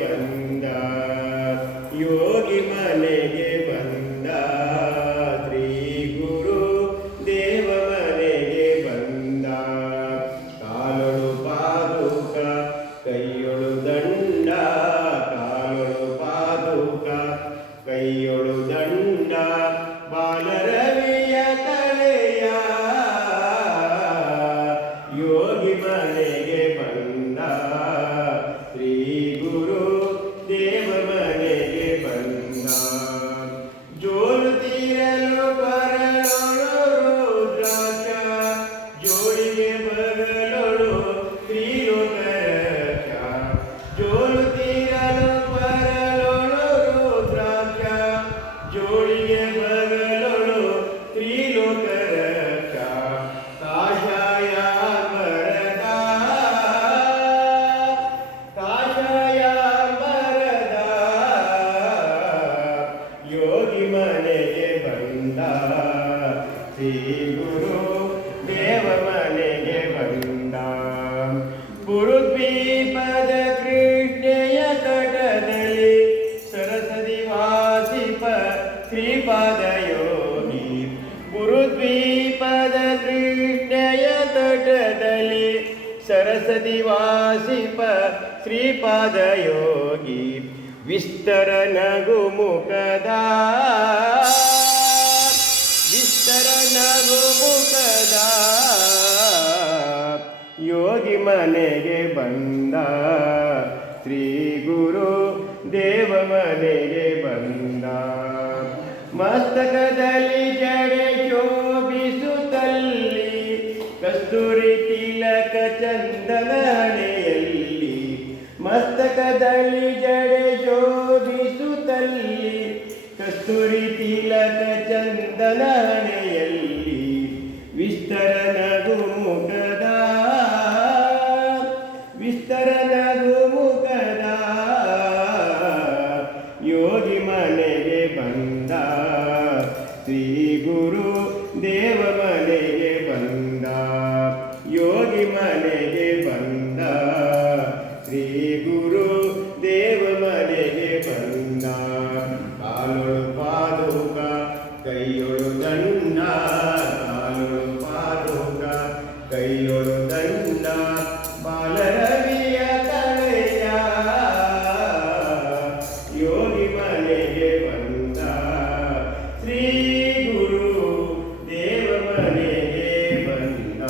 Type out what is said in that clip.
ಬಂದ ಯೋಗಿ ಮನೆಗೆ ಬಂದ ಶ್ರೀ ಗುರು ದೇವ ಮನೆಗೆ ಬಂದ ಕಾಲೊಳು ಪಾದುಕ ಕೈಯೊಳು ದಂಡ ಕಾಲೊಳು ಪಾದುಕ ಕೈಯೊಳು ದಂಡ ಬಾಲರವಿಯ ಕಳೆಯ ಯೋಗಿ ಮನೆಗೆ ಬಂದ ಶ್ರೀ ಗುರು ದೇವ ಮನೆಗೆ ಬಂದ ಜೋಲು ತೀರಲು ಬರಲೊಳು ರುದ್ರಾಕ್ಷ ಜೋಳಿಗೆ ಬಗಲೊಳು ತ್ರಿಲೋಕರಕ್ಷ ಜೋಲು ತೀರಲು ಬರಲೊಳು ರುದ್ರಾಕ್ಷ ಜೋಳಿಗೆ ಬಗಲೊಳು ತ್ರಿಲೋಕರಕ್ಷ ಕಾಷಾಯ ಯೋಗಿ ಮನೆಗೆ ಬಂದ ಶ್ರೀ ಗುರು ದೇವ ಮನೆಗೆ ಬಂದ ಪುರುದ್ವೀಪದ ಕೃಷ್ಣೆಯ ತಟದಲ್ಲಿ ಸರಸದಿ ವಾಸಿಪ ಶ್ರೀಪಾದ ಯೋಗಿ ಪುರುದ್ವೀಪದ ಕೃಷ್ಣೆಯ ತಟದಲ್ಲಿ ಸರಸದಿ ವಾಸಿಪ ಶ್ರೀಪಾದ ಯೋಗಿ ವಿಸ್ತರ ನಗು ಮುಖದ ವಿಸ್ತರ ನಗು ಮುಖದ ಯೋಗಿ ಮನೆಗೆ ಬಂದ ಶ್ರೀ ಗುರು ದೇವ ಮನೆಗೆ ಬಂದ ಮಸ್ತಕದಲ್ಲಿ ಜಡೆ ಶೋಭಿಸುತ್ತಲ್ಲಿ ಕಸ್ತೂರಿ ತಿಲಕ ಚಂದನ ಹಣೆಯಲ್ಲಿ ಮಸ್ತಕದಲ್ಲಿ ಜಡೆ ಶೋಭಿಸುತ್ತಲ್ಲಿ ಕಸ್ತೂರಿ ತಿಲಕ ಚಂದನ ಹಣೆಯಲ್ಲಿ ವಿಸ್ತರ ನಗು ಮುಖದ ವಿಸ್ತರ ನಗು ಮುಖದ ಯೋಗಿ ಮನೆಗೆ ಬಂದ ಶ್ರೀ ಗುರು ದೇವ ಮನೆಗೆ ಬಂದ ಯೋಗಿ ಮನೆಗೆ ಬಂದ ಶ್ರೀ ಗುರು ದೇವ ಮನೆಗೆ ಬಂದ ಕಾಲೊಳು ಪಾದುಕ ಕೈಯೊಳು ದಂಡ ಕಾಲೊಳು ಪಾದುಕ ಕೈಯೊಳು ದಂಡ ಬಾಲರವಿಯ ಕಳೆಯ ಯೋಗಿ ಮನೆಗೆ ಬಂದ ಶ್ರೀ ಗುರು ದೇವ ಮನೆಗೆ ಬಂದ.